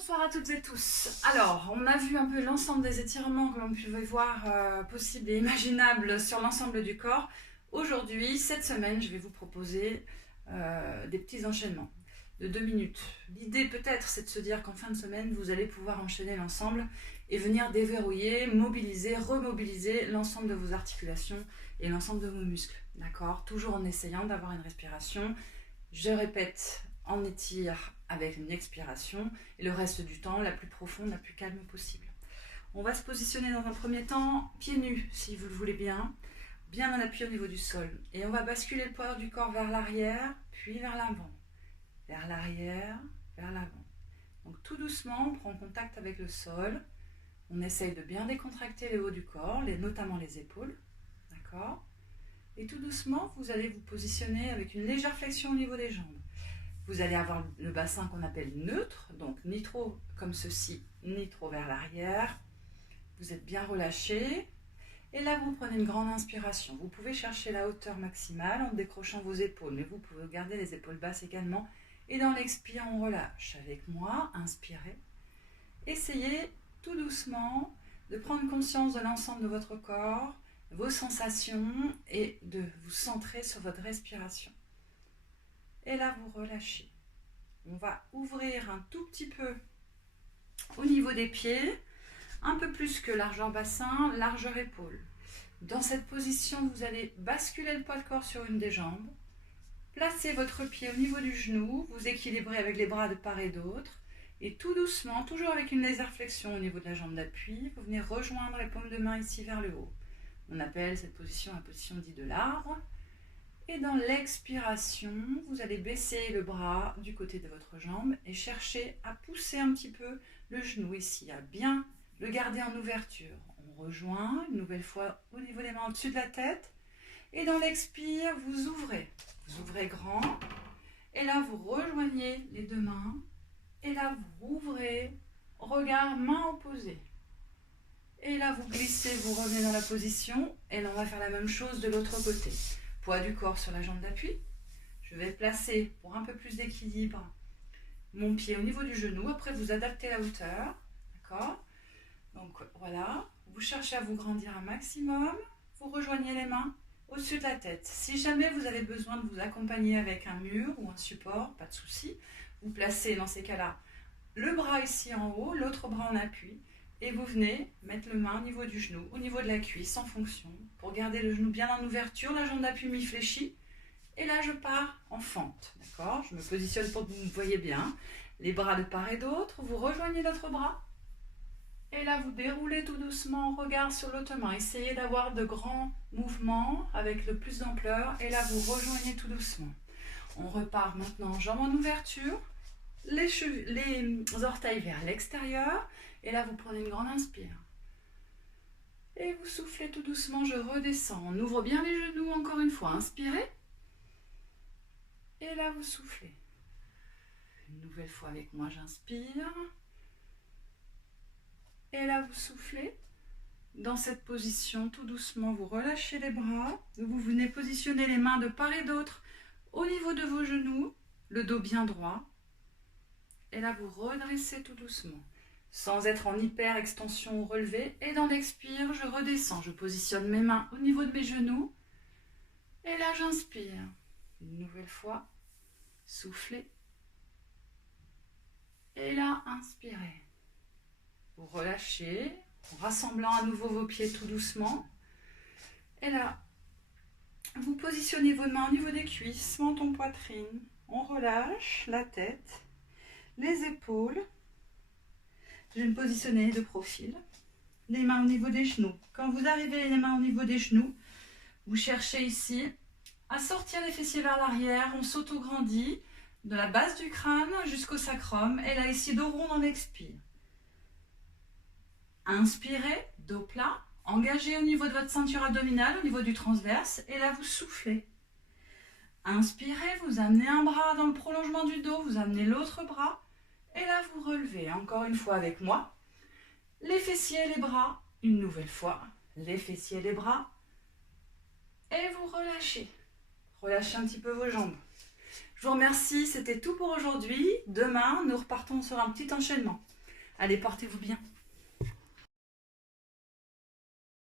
Bonsoir à toutes et tous. Alors, on a vu un peu l'ensemble des étirements que l'on pouvait voir possibles et imaginables sur l'ensemble du corps. Aujourd'hui, cette semaine, je vais vous proposer des petits enchaînements de 2 minutes. L'idée peut-être, c'est de se dire qu'en fin de semaine, vous allez pouvoir enchaîner l'ensemble et venir déverrouiller, mobiliser, remobiliser l'ensemble de vos articulations et l'ensemble de vos muscles. D'accord? Toujours en essayant d'avoir une respiration. Je répète, on étire avec une expiration et le reste du temps la plus profonde, la plus calme possible. On va se positionner dans un premier temps pieds nus si vous le voulez bien en appui au niveau du sol, et on va basculer le poids du corps vers l'arrière puis vers l'avant, vers l'arrière, vers l'avant. Donc tout doucement on prend contact avec le sol, on essaye de bien décontracter le haut du corps, notamment les épaules, d'accord? Et tout doucement vous allez vous positionner avec une légère flexion au niveau des jambes. Vous allez avoir le bassin qu'on appelle neutre, donc ni trop comme ceci, ni trop vers l'arrière. Vous êtes bien relâché. Et là, vous prenez une grande inspiration. Vous pouvez chercher la hauteur maximale en décrochant vos épaules, mais vous pouvez garder les épaules basses également. Et dans l'expire, on relâche. Avec moi, inspirez. Essayez tout doucement de prendre conscience de l'ensemble de votre corps, vos sensations, et de vous centrer sur votre respiration. Et là, vous relâchez. On va ouvrir un tout petit peu au niveau des pieds, un peu plus que largeur bassin, largeur épaule. Dans cette position, vous allez basculer le poids de corps sur une des jambes. Placez votre pied au niveau du genou, vous équilibrez avec les bras de part et d'autre. Et tout doucement, toujours avec une légère flexion au niveau de la jambe d'appui, vous venez rejoindre les paumes de main ici vers le haut. On appelle cette position la position dite de l'arbre. Et dans l'expiration, vous allez baisser le bras du côté de votre jambe et chercher à pousser un petit peu le genou ici, à bien le garder en ouverture. On rejoint une nouvelle fois au niveau des mains au-dessus de la tête. Et dans l'expire, vous ouvrez grand. Et là, vous rejoignez les deux mains. Et là, vous rouvrez, regard main opposée. Et là, vous glissez, vous revenez dans la position. Et là, on va faire la même chose de l'autre côté. Poids du corps sur la jambe d'appui. Je vais placer, pour un peu plus d'équilibre, mon pied au niveau du genou. Après, vous adaptez la hauteur. D'accord ? Donc, voilà. Vous cherchez à vous grandir un maximum. Vous rejoignez les mains au-dessus de la tête. Si jamais vous avez besoin de vous accompagner avec un mur ou un support, pas de souci. Vous placez, dans ces cas-là, le bras ici en haut, l'autre bras en appui. Et vous venez mettre le main au niveau du genou, au niveau de la cuisse, en fonction, pour garder le genou bien en ouverture, la jambe d'appui mi-fléchie. Et là, je pars en fente, d'accord? Je me positionne pour que vous me voyez bien. Les bras de part et d'autre, vous rejoignez l'autre bras. Et là, vous déroulez tout doucement, regard sur l'autre main. Essayez d'avoir de grands mouvements avec le plus d'ampleur. Et là, vous rejoignez tout doucement. On repart maintenant, jambes en ouverture. Les orteils vers l'extérieur. Et là, vous prenez une grande inspire. Et vous soufflez tout doucement, je redescends. On ouvre bien les genoux, encore une fois. Inspirez. Et là, vous soufflez. Une nouvelle fois avec moi, j'inspire. Et là, vous soufflez. Dans cette position, tout doucement, vous relâchez les bras. Vous venez positionner les mains de part et d'autre au niveau de vos genoux, le dos bien droit. Et là, vous redressez tout doucement, sans être en hyper extension ou relevé. Et dans l'expire, je redescends. Je positionne mes mains au niveau de mes genoux. Et là, j'inspire. Une nouvelle fois, soufflez. Et là, inspirez. Vous relâchez, en rassemblant à nouveau vos pieds tout doucement. Et là, vous positionnez vos mains au niveau des cuisses, menton, poitrine. On relâche la tête, les épaules. Je vais me positionner de profil. Les mains au niveau des genoux. Quand vous arrivez les mains au niveau des genoux, vous cherchez ici à sortir les fessiers vers l'arrière. On s'auto-grandit de la base du crâne jusqu'au sacrum. Et là, ici, dos rond dans l'expire. Inspirez, dos plat. Engagez au niveau de votre ceinture abdominale, au niveau du transverse. Et là, vous soufflez. Inspirez, vous amenez un bras dans le prolongement du dos. Vous amenez l'autre bras. Et là, vous relevez, encore une fois avec moi, les fessiers et les bras. Une nouvelle fois, les fessiers et les bras. Et vous relâchez. Relâchez un petit peu vos jambes. Je vous remercie, c'était tout pour aujourd'hui. Demain, nous repartons sur un petit enchaînement. Allez, portez-vous bien.